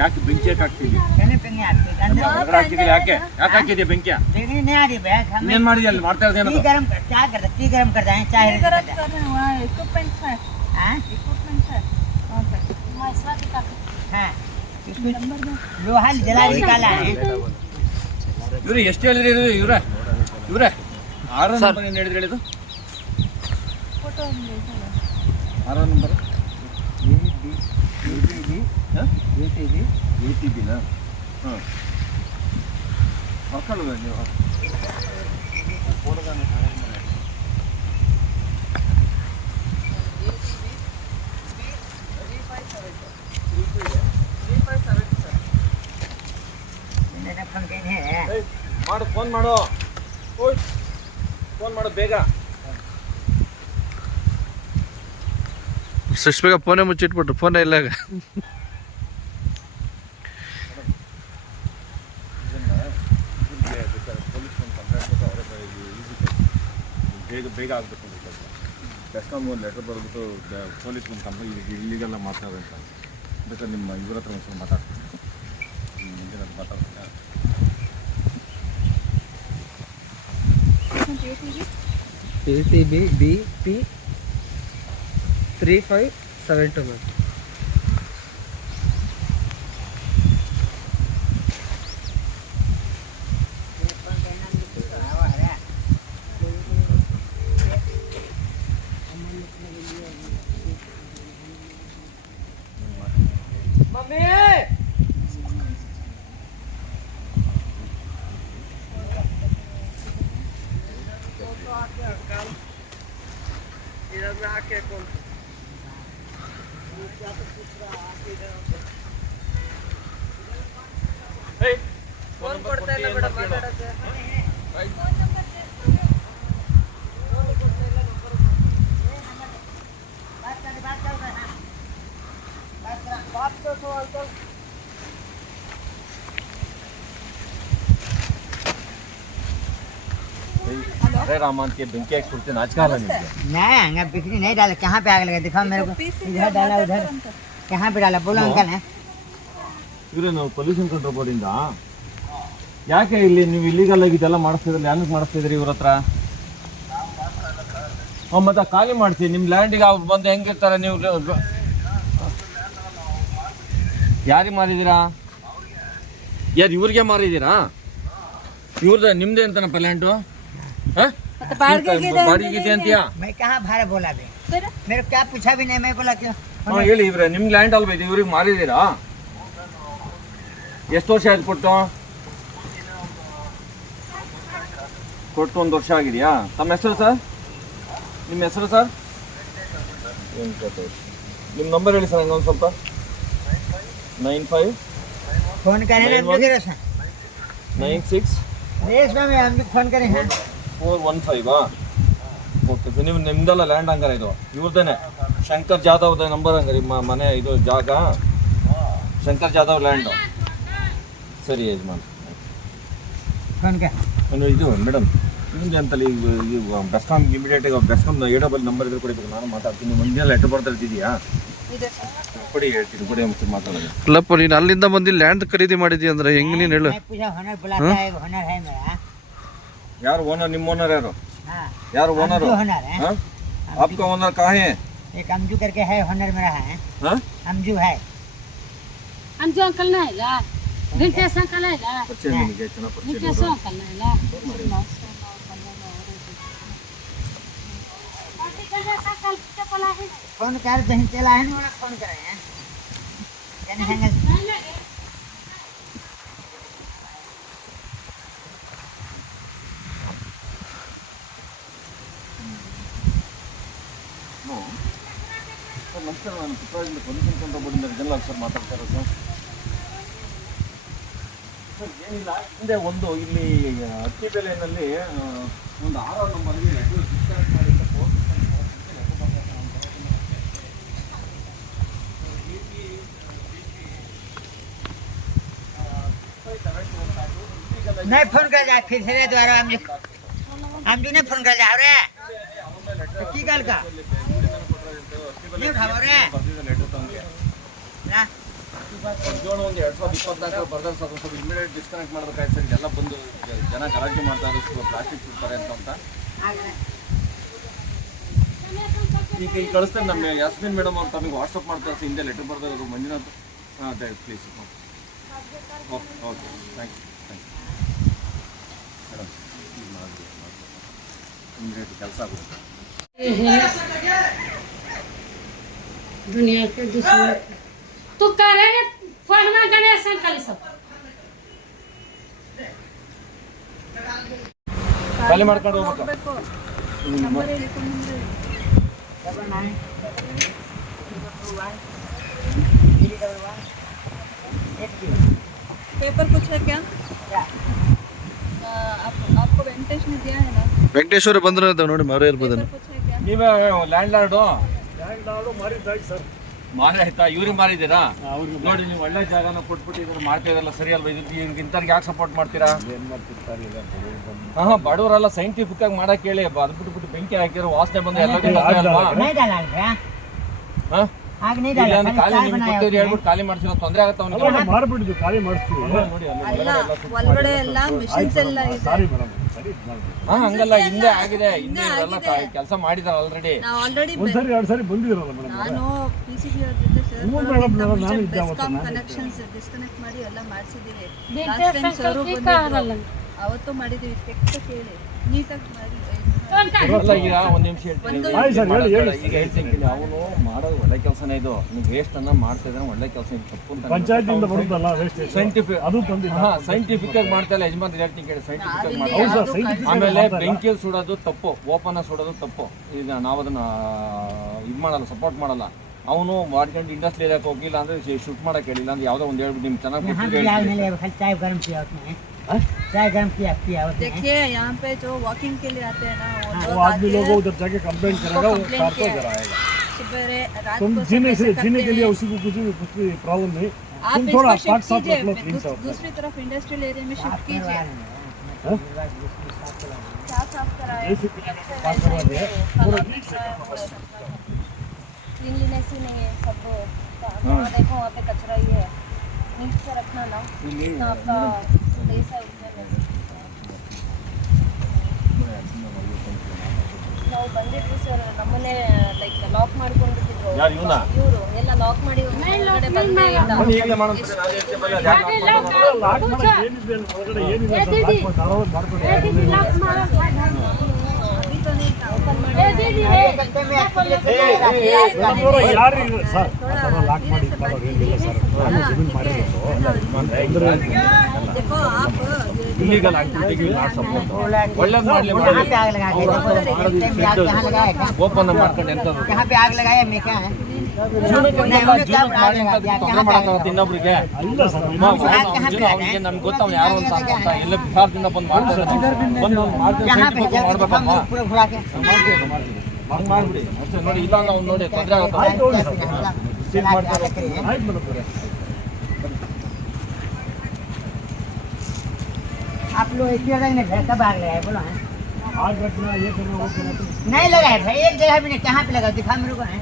ಯಾಕೆ ಬೆಂಕಿ ಹಾಕ್ತಿದ್ವಿ? ಯಾಕೆ ಹಾಕಿದ್ಯಾ ಬೆಂಕಿ? ಏನ್ ಮಾಡಿದ್ಯಾ ಅಲ್ಲಿ ಮಾಡ್ತಾ ಇರೋದೇನು? गरम करता है चाय इक्विपमेंट है हाँ लोहा जला निकाला है ಇವ್ರೆ ಎಷ್ಟು ಹೇಳಿದ್ರಿ? ಇವ್ರೆ 6 ನಂಬರ್ ಏನು ಹೇಳಿದ್ರಿ? ಹೇಳಿದ್ದು 6 ನಂಬರ್ ATB ಹಾಂ ಹಾಕೊಳ್ಳೋದ ನೀವು ಮಾಡು, ಫೋನ್ ಮಾಡು, ಫೋನ್ ಮಾಡು ಬೇಗ. ಎಷ್ಟು ಬೇಗ ಫೋನೇ ಮುಚ್ಚಿಟ್ಬಿಟ್ರು, ಫೋನೇ ಇಲ್ಲ ಈಗ. ಬೇಗ ಆಗಬೇಕು ಅಂತ ಬೆಸ್ಕಾಮ್ ಒಂದು ಲೆಟರ್ ಬರೆದ್ಬಿಟ್ಟು ಪೊಲೀಸ್ ಒಂದು ಕಂಪ್ನಿ ಇಲ್ಲಿಗೆಲ್ಲ ಮಾತಾಡೋದು ಅಂತ ಬೇಕಾದ್ರೆ ನಿಮ್ಮ ಇವ್ರ ಹತ್ರ ಒಂದ್ಸಲ ಮಾತಾಡ್ತೀನಿ. ATB BP 3572 ma'am. ಫೋನ್ ಕೊಡ್ತಾ ಇಲ್ಲ ಮೇಡಮ್ ಮಾತಾಡಕ್ಕೆ. अरे रामान के बेंकी एक सुनते नाच का हाल नहीं नहीं बिक्री नहीं डाला कहाँ पे आग लगा दिखाओ मेरे को इधर डाला उधर कहाँ पे डाला बोलो अंकल है ಇವ್ರೆ ನಾವು ಪೊಲ್ಯೂಷನ್ ಕಂಟ್ರೋಲ್ ಬೋರ್ಡಿಂದ ಯಾಕೆ ಇಲ್ಲಿ ನೀವು ಇಲ್ಲಿಗಲ್ ಆಗಿದ್ದೆಲ್ಲ ಮಾಡಿಸ್ತಿದ್ರಲ್ಲ ಏನಕ್ಕೆ ಮಾಡಿಸ್ತಿದ್ರಿ ಇವ್ರ ಹತ್ರ? ಮತ್ತೆ ಖಾಲಿ ಮಾಡಿಸಿ ನಿಮ್ಮ ಲ್ಯಾಂಡಿಗೆ ಅವ್ರು ಬಂದು ಹೆಂಗಿರ್ತಾರೆ? ನೀವು ಯಾರಿಗೆ ಮಾರಿದ್ದೀರಾ? ಯಾರು ಇವ್ರಿಗೆ ಮಾರಿದ್ದೀರಾ? ಇವ್ರದ್ದು ನಿಮ್ದೇ ಅಂತನಪ್ಪ ಲ್ಯಾಂಡು? ಬಾಡಿಗೆ ಅಂತೀಯಾ? मैं कहाँ भाड़ा बोला बे मेरे क्या पूछा भी नहीं मैं बोला क्यों ಹೇಳಿ ಇವ್ರೆ ನಿಮ್ಮ ಲ್ಯಾಂಡ್ ಅಲ್ವಾ ಇದು? ಇವ್ರಿಗೆ ಮಾರಿದ್ದೀರಾ? ಎಷ್ಟು ವರ್ಷ ಆಯ್ತು ಕೊಟ್ಟು? 1 ವರ್ಷ ಆಗಿದೆಯಾ? ತಮ್ಮ ಹೆಸರು ಸರ್? ನಿಮ್ಮ ಹೆಸರು ಸರ್? ನಿಮ್ಮ ನಂಬರ್ ಹೇಳಿ ಸರ್ ಹಂಗೆ ಒಂದು ಸ್ವಲ್ಪ. 95 फोन करें ना हम लोग 96 रेस में हम लोग फोन करें हाँ 415 ಓಕೆ ಸರ್. ನೀವು ನಿಮ್ದೆಲ್ಲ ಲ್ಯಾಂಡ್ ಹಂಗಾರೆ ಇದು ಇವ್ರದ್ದೇನೆ? ಶಂಕರ್ ಜಾಧವ್ದ ನಂಬರ್ ಹಂಗಾರೆ ನಿಮ್ಮ ಮನೆ ಇದು ಜಾಗ ಶಂಕರ್ ಜಾಧವ್ ಲ್ಯಾಂಡು. ಸರಿ ಯಜಮಾನ್. फोन कर ಇದು ಮೇಡಮ್ ನಿಮ್ದು ಅಂತಲ್ಲಿ ಈಗ ಬೆಸ್ಕಾಮ್ ಇಮಿಡಿಯೇಟಾಗಿ ಬೆಸ್ಕಾಮ್ ಎಡಬಲ್ ನಂಬರ್ ಇದ್ರೆ ಕೊಡಬೇಕು. ನಾನು ಮಾತಾಡ್ತೀನಿ. ಒಂದಿನ ಲೆಟರ್ ಬರ್ತಾ ಇರ್ತಿದೆಯಾ? ಕೊಡಿ ಹೇಳ್ತೀನಿ. ಕೊಡಿ ಮುಚ್ಚಿ ಮಾತಾಡೋದು. ಅಲ್ಲಪ್ಪ ನೀನು ಅಲ್ಲಿಂದ ಬಂದು ಲ್ಯಾಂಡ್ ಖರೀದಿ ಮಾಡಿದ್ಯಾ ಅಂದ್ರೆ ಹೆಂಗ್ ನೀನು ಹೇಳು? ओनर बुलाता है ओनर है मेरा. ಯಾರು ಓನರ್? ನಿಮ್ಮ ಓನರ್ ಯಾರು? हाँ ಯಾರು ಓನರ್? ओनर है हाँ आपका ओनर कहाँ है? एक अमजू करके है ओनर मेरा है. हाँ अमजू है अंजू अंकल नहीं ला विंटेश अंकल है ला ಪರಿಚಯ ನಿಮಗೆ ಚೆನ್ನಾಗಿ ಪರಿಚಯ विंटेश अंकल नहीं ला फोन कर दही चला है ना फोन करे हैं यानी हैंगे ಸರ್ ನಮಸ್ಕಾರ. ನಾನು ಪುತ್ತೂರಿಂದ ಪೊಲ್ಯೂಷನ್ ಕಂಟ್ರೋಲ್ ಬೋರ್ಡಿಂದ ಜನರಲ್ ಸರ್ ಮಾತಾಡ್ತಾ ಇರೋದು. ಸರ್ ಏನಿಲ್ಲ, ಹಿಂದೆ ಒಂದು ಇಲ್ಲಿ ಹತ್ತಿ ಬೆಲೆಯಲ್ಲಿ ಒಂದು 6 ನಂಬರ್ಗೆ ಡಿಸ್ಚಾರ್ಜ್ ಮಾಡಿ नहीं फोन कर जा फिर से दोबारा अमजू ने फोन कर जा रे की गल का नहीं उठाओ रे ना ಜೋನ್ ಒಂದು 2024 ಬರ್ತಾರೆ ಸರ್, ಸ್ವಲ್ಪ ಇಮಿಡಿಯೇಟ್ ಡಿಸ್ಕನೆಕ್ಟ್ ಮಾಡ್ಬೇಕಾಯ್ತು ಸರ್. ಇದೆಲ್ಲ ಬಂದು ಜನ ಗಲಾಟೆ ಮಾಡ್ತಾ ಇದ್ರು, ಪ್ಲಾಸ್ಟಿಕ್ ಸುಡ್ತಾರೆ ಅಂತ. ಈಗ ಕಳಿಸ್ತೇನೆ ನಮ್ಮ ಯಾಸ್ಮಿನ್ ಮೇಡಮ್ ಅವ್ರು ತಮಗೆ ವಾಟ್ಸಪ್ ಮಾಡ್ತಾರೆ ಸರ್, ಹಿಂದೆ ಲೆಟರ್ ಬರ್ತಾರೆ ಮಂಜುನಾಥ್. ಹಾಂ ಅದೇ please. Okay okay thank you madam. Immediate ಕೆಲಸ ಆಗುತ್ತೆ. दुनिया के दुश्मन तू करेगा फोन में गणेश अंकल सब ಖಾಲಿ ಮಾಡ್ಕೊಂಡು ಹೋಗ್ಬೇಕು. पेपर कुछ है क्या? आपको वेंकटेश ने दिया है ना? ವೆಂಕಟೇಶ್ವರ ಬಂದ್ರೆ ನೋಡಿ ಮಾರೇ ಇರ್ಬೋದೇನು. पेपर कुछ है क्या? ನೀವೇ ಲ್ಯಾಂಡ್ ಲಾರ್ಡು ಮಾರೇ ಆಯ್ತಾ? ಇವ್ರಿಗೆ ಮಾರಿದ್ದೀರಾ? ನೋಡಿ ನೀವು ಒಳ್ಳೆ ಜಾಗನ ಕೊಟ್ಬಿಟ್ಟು ಇದನ್ನ ಮಾಡ್ತಾ ಇದ್ರಲ್ಲ, ಸರಿ ಅಲ್ವಾ? ಇದು ಇಂಥವ್ರಿಗೆ ಯಾಕೆ ಸಪೋರ್ಟ್ ಮಾಡ್ತೀರಾ? ಹಾಂ ಬಡವರೆಲ್ಲ ಸೈಂಟಿಫಿಕ್ ಆಗಿ ಮಾಡಕ್ ಹೇಳಿ, ಅದು ಬಿಟ್ಬಿಟ್ಟು ಬೆಂಕಿ ಹಾಕಿರೋ ವಾಸನೆ ಬಂದು ಎಲ್ಲರಿಗೂ आग नहीं डाला, ಖಾಲಿ ನಿಮ್ಗೆ ಕೊಟ್ಟಿವ್ರಿ ಹೇಳ್ಬಿಟ್ಟು ಖಾಲಿ ಮಾಡ್ಸಿರೋ ತೊಂದರೆ ಆಗುತ್ತೆ ಅವ್ನಿಗೆ. ಮಾಡ್ಬಿಟ್ಟಿದ್ದು ಖಾಲಿ ಮಾಡಿಸ್ತೀವಿ. ನೋಡಿ ಅಲ್ಲ ಒಳಗಡೆ ಎಲ್ಲ ಮಿಷನ್ಸ್ ಎಲ್ಲ ಇದೆ. ಸಾರಿ ಮೇಡಮ್, ಸರಿ ಹಾ ಹಂಗಲ್ಲ, ಹಿಂದೆ ಆಗಿದೆ, ಹಿಂದೆ ಎಲ್ಲ ಕೆಲಸ ಮಾಡಿದಾರೆ ಆಲ್ರೆಡಿ. ನಾವು ಆಲ್ರೆಡಿ ಒಂದ್ಸರಿ ಎರಡು ಸರಿ ಬಂದಿರಲ್ಲ ಮೇಡಮ್. ನಾನು PCB ಅವ್ರ ಜೊತೆ ಹ್ಞೂ ಮೇಡಮ್, ನಾನು ಇದ್ದೆ ಅವತ್ತು. ಬೆಸ್ಕಾಂ ಕನೆಕ್ಷನ್ಸ್ ಡಿಸ್ಕನೆಕ್ಟ್ ಮಾಡಿ ಎಲ್ಲ ಮಾಡಿಸಿದ್ದೀವಿ. देखते संकल की ಕಾರಲ್ಲ ಅವತ್ತು ಮಾಡಿದ್ದೀವಿ. ಟೆಕ್ಸ್ಟ್ ಕೇಳಿ ನೀಟಾಗಿ ಮಾಡಿ. ಅಲ್ಲ ಈಗ ಒಂದ್ ನಿಮಿಷ ಹೇಳ್ತೀನಿ, ಈಗ ಹೇಳ್ತೀನಿ ಕೇಳಿ. ಅವನು ಮಾಡೋದು ಒಳ್ಳೆ ಕೆಲಸನೇ ಇದು. ನೀವು ವೇಸ್ಟ್ ಅನ್ನ ಮಾಡ್ತಾ ಇದ್ರೆ ಒಳ್ಳೆ ಕೆಲಸ, ಇದು ತಪ್ಪು ಅಂತ ಪಂಚಾಯತಿಂದ ಬರುತ್ತಲ್ಲ ವೇಸ್ಟ್, ಸೈಂಟಿಫಿಕ್ ಅದು ತಂದಿಲ್ಲ. ಹಾ ಸೈಂಟಿಫಿಕ್ ಆಗಿ ಮಾಡ್ತಾ ಇಲ್ಲ ಯಜಮಾನ್. ಹೇಳ್ತೀನಿ ಕೇಳಿ, ಸೈಂಟಿಫಿಕ್ ಆಗಿ ನಾವಿಲ್ಲಿ ಮಾಡ್ತಾ ಯಾವ್ದು ಕಳ್ಸಿಲ್ಲ. ಆಮೇಲೆ ಬೆಂಕಿಯಲ್ಲಿ ಸುಡೋದು ತಪ್ಪು, ಓಪನ್ ಆಗಿ ಸುಡೋದು ತಪ್ಪು. ಈಗ ನಾವು ಅದನ್ನ ಇದು ಮಾಡಲ್ಲ, ಸಪೋರ್ಟ್ ಮಾಡಲ್ಲ. ಅವನು ಮಾಡ್ಕೊಂಡು ಇಂಡಸ್ಟ್ರಿ ಏರಿಯಾಕ್ಕೆ ಹೋಗಿಲ್ಲ ಅಂದ್ರೆ ಶೂಟ್ ಮಾಡಕ್ ಹೇಳಿಲ್ಲ ಅಂದ್ರೆ ಯಾವ್ದೋ ಒಂದು ಹೇಳ್ಬಿಟ್ಟು ನಿಮ್ಗೆ ಚೆನ್ನಾಗಿ चाय गर्म किया उसने, चाय गर्म किया उसने। देखिए यहाँ पे जो वॉकिंग के लिए आते हैं ना, वो आदमी लोग उधर जाके कंप्लेंट करेगा, वो कार को जरा आएगा। सुबह रात तुम को जीने समय से जीने करते के लिए हैं। उसी को कुछ भी प्रॉब्लम नहीं, आप तुम थोड़ा इसको पार्ट शिफ्ट साथ रख लो, कीजिए, क्लीन साफ दूसरी तरफ इंडस्ट्रियल एरिया में शिफ्ट कीजिए। हाँ? क्या साफ कराए? ऐसे पास करवा दिया पूरा नीट से क्लीनलीनेस ही नहीं है सब। वहाँ देखो वहाँ पे कचरा ही है, नीट से रखना ना, तो आपका प्लेस है उसमें ನಾವು ಬಂದಿದ್ವಿ ಸರ್. ನಮ್ಮನ್ನೇ ಲೈಕ್ ಲಾಕ್ ಮಾಡ್ಕೊಂಡಿದ್ರು ಯಾರು ಇವನಾ? ಇವರು ಎಲ್ಲ ಲಾಕ್ ಮಾಡಿ ಹೊರಗಡೆ ಬಂದೇ ಇಲ್ಲ. ಈಗಲೇ ಮಾಡೋದು ಸರಿ, ನಾನು ಹೇಳ್ತೀನಿ ಬನ್ನಿ, ಅದು ಯಾಕೆ ಲಾಕ್ ಮಾಡಿ ಏನಿದೆ ಅಲ್ಲಿ ಒಳಗಡೆ ಏನಿದೆ ಅಂತ ಲಾಕ್ ಮಾಡ್ಕೊಂಡು अभी तो नहीं था, ओपन ಮಾಡಿ ಯಾರು ಇಲ್ಲ ಸರ್, ಆ ಥರ ಲಾಕ್ ಮಾಡಿ ಬರೋರು ಏನಿಲ್ಲ ಸರ್. ನಾನು ಜಮೀನು ಮಾಡಿರೋದು देखो आप ಇಲ್ಲಿಗಲ್ ಆಕ್ಟಿವಿಟಿಗೆ ನಾಟ್ ಸಪೋರ್ಟ್. ಒಳ್ಳೇದು ಮಾಡಲಿ, यहाँ पे आग लगाया है, देखो यहाँ लगाया है, ಓಪನ್ ಮಾಡ್ಕೊಂಡು ಎಂತದ್ದು यहाँ पे आग लगाया मैं क्या है ಇನ್ನೊಬ್ರಿಗೆ ಇಲ್ಲ ಸರ್. ಅವ್ನಿಗೆ ನಮ್ಗೆ ಗೊತ್ತವ್ ಯಾರು ಅಂತ ಎಲ್ಲ ಬಿಹಾರದಿಂದ ಬಂದು ಮಾಡ್ತಾರೆ. ಬಂದು यहाँ पे ಮಾಡ್ಬೇಕಮ್ಮ, पूरा घुरा के ಹಂಗೆ ಮಾಡ್ಬಿಡಿ ಅಷ್ಟೇ. ನೋಡಿ ಇಲ್ಲ ಅವ್ನು ನೋಡಿ ತೊಂದರೆ ಆಗುತ್ತೆ. ಆಯ್ತು ಮೇಡಮ್ ಅವರೇ. आप लोग एक जगह नहीं घर कब आग लगाए बोलो हैं? आग रखना ये करना वो करना नहीं लगाए भाई, एक जगह भी नहीं। कहाँ पे लगा दिखा मेरे को है।